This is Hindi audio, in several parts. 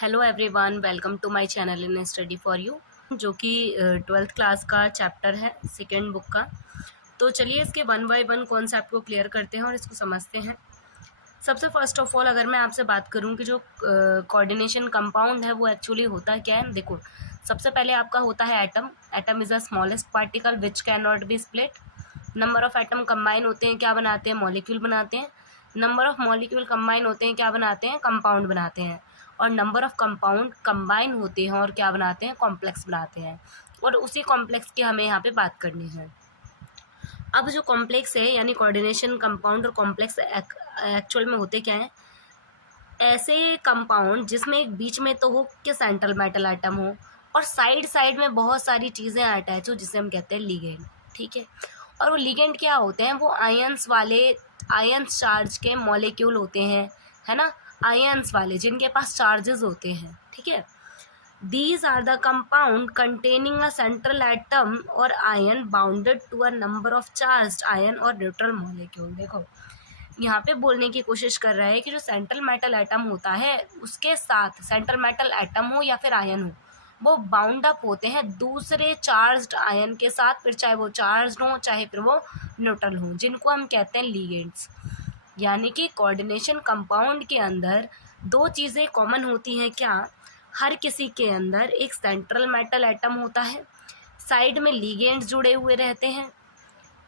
Hello everyone, welcome to my channel in study for you, जो कि 12th क्लास का चैप्टर है सेकेंड बुक का। तो चलिए इसके वन बाय वन कॉन्सेप्ट को क्लियर करते हैं और इसको समझते हैं। सबसे फर्स्ट ऑफ ऑल अगर मैं आपसे बात करूं कि जो कोऑर्डिनेशन कंपाउंड है वो एक्चुअली होता क्या है, देखो सबसे पहले आपका होता है atom. Atom is the smallest particle which can not be split. Number of atom combine होते हैं, क्या बनाते हैं? मॉलिक्यूल बनाते हैं। नंबर ऑफ मॉलिक्यूल कंबाइन होते हैं, क्या बनाते हैं? कंपाउंड बनाते हैं। और नंबर ऑफ कंपाउंड कंबाइन होते हैं और क्या बनाते हैं? कॉम्प्लेक्स बनाते हैं। और उसी कॉम्प्लेक्स की हमें यहाँ पे बात करनी है। अब जो कॉम्प्लेक्स है यानी कोऑर्डिनेशन कंपाउंड और कॉम्प्लेक्स एक्चुअल में होते क्या है? ऐसे कंपाउंड जिसमें एक बीच में तो हो कि सेंट्रल मेटल एटम हो और साइड साइड में बहुत सारी चीज़ें अटैच हो, जिसे हम कहते हैं लिगेंड। ठीक है। और वो लिगेंड क्या होते हैं? वो आयंस वाले, आयंस चार्ज के मॉलिक्यूल होते हैं, है ना, आयंस वाले जिनके पास चार्जेस होते हैं। ठीक है। These are the compound containing a central atom or ion bounded to a number of charged ion or neutral molecule। देखो यहाँ पे बोलने की कोशिश कर रहा है कि जो सेंट्रल मेटल एटम होता है उसके साथ, सेंट्रल मेटल एटम हो या फिर आयन हो, वो बाउंड अप होते हैं दूसरे चार्ज्ड आयन के साथ, फिर चाहे वो चार्ज्ड हो चाहे फिर वो न्यूट्रल हो, जिनको हम कहते हैं लिगेंड्स। यानी कि कोऑर्डिनेशन कंपाउंड के अंदर दो चीज़ें कॉमन होती हैं। क्या? हर किसी के अंदर एक सेंट्रल मेटल एटम होता है, साइड में लिगेंड्स जुड़े हुए रहते हैं,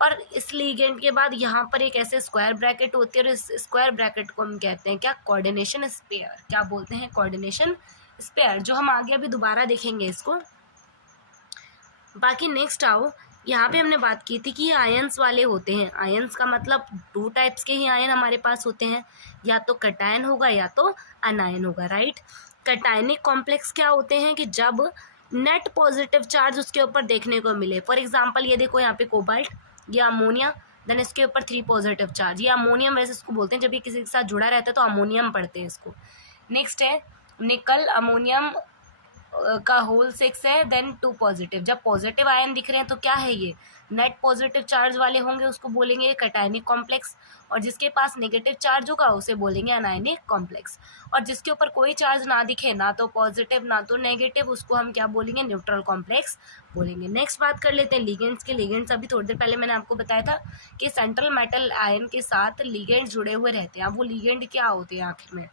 और इस लिगेंड के बाद यहाँ पर एक ऐसे स्क्वायर ब्रैकेट होती है और इस स्क्वायर ब्रैकेट को हम कहते हैं क्या? Coordination sphere. क्या बोलते हैं? कोऑर्डिनेशन स्पेयर, जो हम आगे अभी दोबारा देखेंगे इसको। बाकी नेक्स्ट आओ, यहाँ पे हमने बात की थी कि ये आयंस वाले होते हैं। आयंस का मतलब टू टाइप्स के ही आयन हमारे पास होते हैं, या तो कैटायन होगा या तो अनायन होगा, राइट। कैटायनिक कॉम्प्लेक्स क्या होते हैं कि जब नेट पॉजिटिव चार्ज उसके ऊपर देखने को मिले। फॉर एग्जांपल ये देखो यहाँ पे कोबाल्ट या अमोनिया, देन इसके ऊपर 3 पॉजिटिव चार्ज, या अमोनियम वैसे इसको बोलते हैं, जब ये किसी के साथ जुड़ा रहता है तो अमोनियम पढ़ते हैं इसको। नेक्स्ट है निकल, अमोनियम का होल 6 है, देन 2 पॉजिटिव। जब पॉजिटिव आयन दिख रहे हैं तो क्या है? ये नेट पॉजिटिव चार्ज वाले होंगे, उसको बोलेंगे कैटायनिक कॉम्प्लेक्स। और जिसके पास नेगेटिव चार्ज होगा उसे बोलेंगे अनायनिक कॉम्प्लेक्स। और जिसके ऊपर कोई चार्ज ना दिखे, ना तो पॉजिटिव ना तो नेगेटिव, उसको हम क्या बोलेंगे? न्यूट्रल कॉम्प्लेक्स बोलेंगे। नेक्स्ट बात कर लेते हैं लिगेंड्स के। लिगेंड्स अभी थोड़ी देर पहले मैंने आपको बताया था कि सेंट्रल मेटल आयन के साथ लिगेंड्स जुड़े हुए रहते हैं। अब वो लिगेंड क्या होते हैं आखिर में?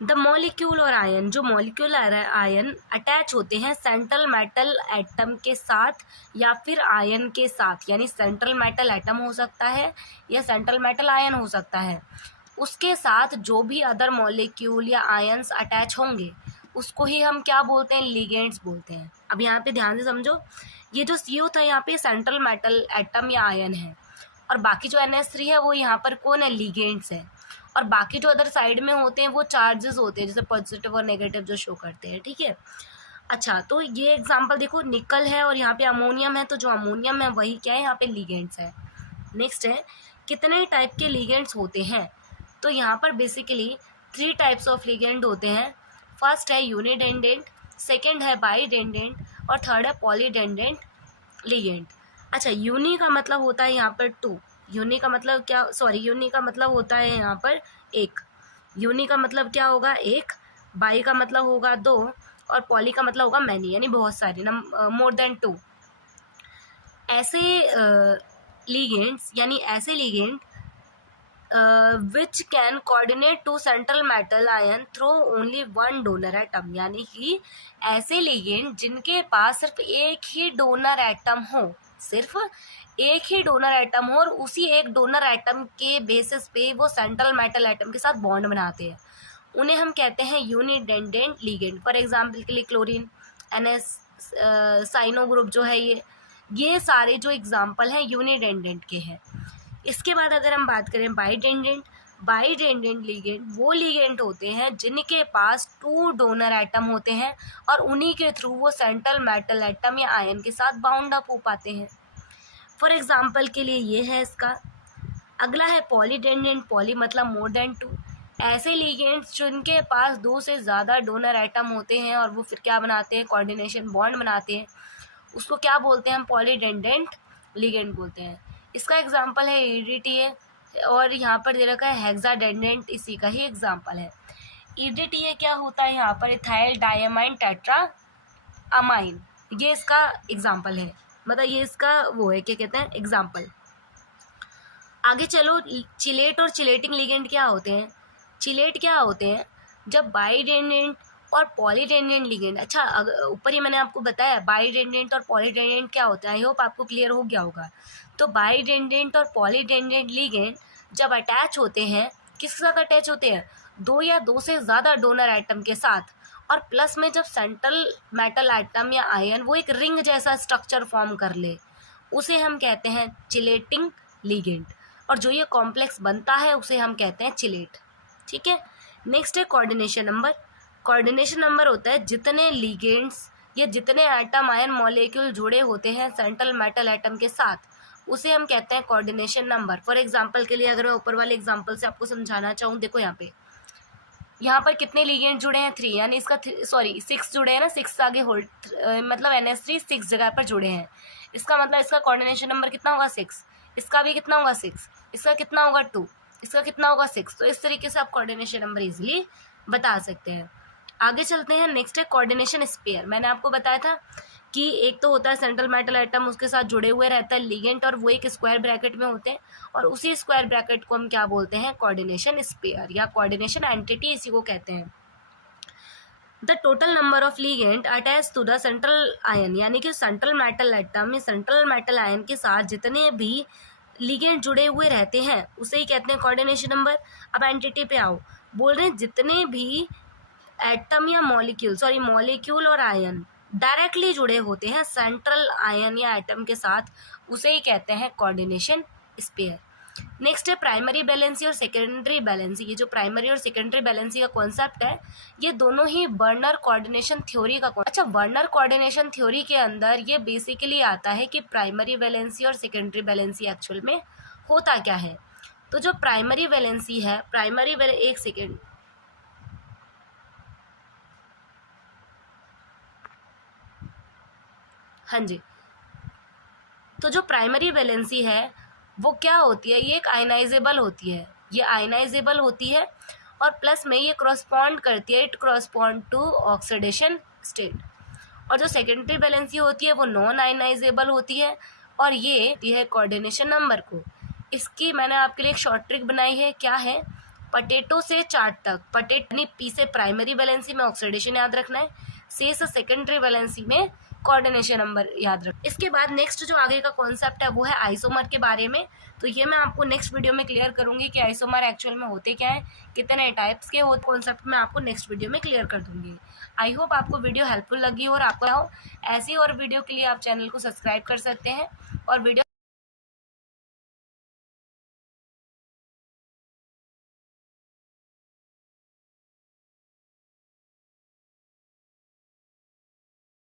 द मॉलिक्यूल और आयन, जो मॉलिक्यूल आयन अटैच होते हैं सेंट्रल मेटल एटम के साथ या फिर आयन के साथ, यानी सेंट्रल मेटल एटम हो सकता है या सेंट्रल मेटल आयन हो सकता है, उसके साथ जो भी अदर मॉलिक्यूल या आयंस अटैच होंगे उसको ही हम क्या बोलते हैं? लिगेंड्स बोलते हैं। अब यहाँ पे ध्यान से समझो, ये जो CO था यहाँ पे सेंट्रल मेटल एटम या आयन है, और बाकी जो NH3 है वो यहाँ पर कौन है? लिगेंड्स है। और बाकी जो अदर साइड में होते हैं वो चार्जेस होते हैं, जैसे पॉजिटिव और नेगेटिव जो शो करते हैं। ठीक है। अच्छा, तो ये एग्जांपल देखो, निकल है और यहाँ पे अमोनियम है, तो जो अमोनियम है वही क्या है? यहाँ पे लिगेंड्स है। नेक्स्ट है कितने टाइप के लिगेंड्स होते हैं? तो यहाँ पर बेसिकली 3 टाइप्स ऑफ लिगेंड होते हैं। फर्स्ट है यूनिडेंडेंट, सेकेंड है बाईडेंडेंट और थर्ड है पॉलीडेंडेंट लिगेंड। अच्छा, यूनि का मतलब होता है यहाँ पर 2। यूनि का मतलब क्या? यूनि का मतलब होता है यहाँ पर एक। यूनि का मतलब क्या होगा? एक। बाई का मतलब होगा 2 और पॉली का मतलब होगा मैनी, यानी बहुत सारे, मोर देन 2। ऐसे लिगेंड्स यानी ऐसे ligand which can coordinate to central metal ion through only one donor atom, यानी कि ऐसे लिगेंड जिनके पास सिर्फ एक ही डोनर एटम हो, सिर्फ एक ही डोनर एटम हो, और उसी एक डोनर एटम के बेसिस पे वो सेंट्रल मेटल एटम के साथ बॉन्ड बनाते हैं, उन्हें हम कहते हैं यूनिडेंडेंट लिगेंड। फॉर एग्जांपल के लिए क्लोरीन, NS, साइनो ग्रुप जो है, ये सारे जो एग्जांपल हैं यूनिडेंडेंट के हैं। इसके बाद अगर हम बात करें बाईडेंडेंट, बाईडेंडेंट लिगेंड वो लिगेंड होते हैं जिनके पास 2 डोनर एटम होते हैं और उन्हीं के थ्रू वो सेंट्रल मेटल एटम या आयन के साथ बाउंड अप हो पाते हैं। फॉर एग्जांपल के लिए ये है इसका। अगला है पॉलीडेंडेंट, पॉली मतलब मोर देन 2। ऐसे लिगेंड्स जिनके पास 2 से ज़्यादा डोनर एटम होते हैं और वो फिर क्या बनाते हैं? कोऑर्डिनेशन बॉन्ड बनाते हैं, उसको क्या बोलते हैं? हम पॉलीडेंडेंट लिगेंड बोलते हैं। इसका एग्जांपल है EDTA, और यहाँ पर दे रखा है हेक्साडेंडेंट, इसी का ही एग्जांपल है। EDTA क्या होता है यहाँ पर, इथाइल डायमाइन टेट्रा अमाइन, ये इसका एग्जाम्पल है, मतलब ये इसका वो है, क्या कहते हैं, एग्जाम्पल। आगे चलो, चिलेट और चिलेटिंग लिगेंड क्या होते हैं। चिलेट क्या होते हैं, जब बाइडेंडेंट और पॉलीडेंडेंट लिगेंड, अच्छा ऊपर ही मैंने आपको बताया बाइडेंडेंट और पॉलीडेंडेंट क्या होता है, आई होप आपको क्लियर हो गया होगा। तो बाइडेंडेंट और पॉलीडेंडेंट लिगेंड जब अटैच होते हैं, किसके साथ अटैच होते हैं, दो या दो से ज़्यादा डोनर एटम के साथ, और प्लस में जब सेंट्रल मेटल एटम या आयन वो एक रिंग जैसा स्ट्रक्चर फॉर्म कर ले, उसे हम कहते हैं चिलेटिंग लिगेंड, और जो ये कॉम्प्लेक्स बनता है उसे हम कहते हैं चिलेट। ठीक है, नेक्स्ट है कोऑर्डिनेशन नंबर। कोऑर्डिनेशन नंबर होता है जितने लिगेंड्स या जितने एटम आयन मॉलिक्यूल जुड़े होते हैं सेंट्रल मेटल एटम के साथ, उसे हम कहते हैं कोऑर्डिनेशन नंबर। फॉर एग्जांपल के लिए अगर मैं ऊपर वाले एग्जांपल से आपको समझाना चाहूँ, देखो यहाँ पर कितने लिगेंड जुड़े हैं, 3, यानी इसका 6 जुड़े हैं ना, 6 आगे होल्ड, मतलब NH3 6 जगह पर जुड़े हैं, इसका मतलब इसका कोऑर्डिनेशन नंबर कितना होगा, 6। इसका भी कितना होगा, 6। इसका कितना होगा, 2। इसका कितना होगा, 6। तो इस तरीके से आप कोऑर्डिनेशन नंबर इजीली बता सकते हैं। आगे चलते हैं, नेक्स्ट है कोऑर्डिनेशन स्पेयर। मैंने आपको बताया था कि एक तो होता है सेंट्रल मेटल एटम, उसके साथ जुड़े हुए रहता है लिगेंड, और वो एक स्क्वायर ब्रैकेट में होते हैं, और उसी स्क्वायर ब्रैकेट को हम क्या बोलते हैं, कोऑर्डिनेशन स्पेयर या कोऑर्डिनेशन एंटिटी इसी को कहते हैं। The total number of ligand attach to the central ion, यानी कि सेंट्रल मेटल एटम में सेंट्रल मेटल आयन के साथ जितने भी लिगेंड जुड़े हुए रहते हैं उसे ही कहते हैं कोऑर्डिनेशन नंबर। अब एंटिटी पे आओ, बोल रहे हैं जितने भी एटम या मॉलिक्यूल और आयन डायरेक्टली जुड़े होते हैं सेंट्रल आयन या एटम के साथ, उसे ही कहते हैं कोऑर्डिनेशन स्पेयर। नेक्स्ट है प्राइमरी बैलेंसी और सेकेंडरी बैलेंसी। ये जो प्राइमरी और सेकेंडरी बैलेंसी का कॉन्सेप्ट है, ये दोनों ही वर्नर कोऑर्डिनेशन थ्योरी का अच्छा, वर्नर कोऑर्डिनेशन थ्योरी के अंदर ये बेसिकली आता है कि प्राइमरी बैलेंसी और सेकेंडरी बैलेंसी एक्चुअल में होता क्या है। तो जो प्राइमरी बैलेंसी है, एक सेकेंड, हाँ जी, तो जो प्राइमरी वैलेंसी है वो क्या होती है, ये एक आयनाइजेबल होती है, ये आयनाइजेबल होती है, और प्लस में ये करस्पॉन्ड करती है, it correspond to oxidation state. और जो सेकेंडरी वैलेंसी होती है वो नॉन आयनाइजेबल होती है, और ये होती है कोऑर्डिनेशन नंबर को। इसकी मैंने आपके लिए एक शॉर्ट ट्रिक बनाई है, क्या है, पोटैटो से चार्ट तक, पोटैटो पी से प्राइमरी वैलेंसी में ऑक्सीडेशन याद रखना है, सी से सेकेंडरी वैलेंसी में कोऑर्डिनेशन नंबर याद रख। इसके बाद नेक्स्ट जो आगे का कॉन्सेप्ट है वो है आइसोमर के बारे में। तो ये मैं आपको नेक्स्ट वीडियो में क्लियर करूंगी कि आइसोमर एक्चुअल में होते क्या है, कितने टाइप्स के होते, कॉन्सेप्ट मैं आपको नेक्स्ट वीडियो में क्लियर कर दूंगी। आई होप आपको वीडियो हेल्पफुल लगी हो, और आपको ऐसी और वीडियो के लिए आप चैनल को सब्सक्राइब कर सकते हैं, और वीडियो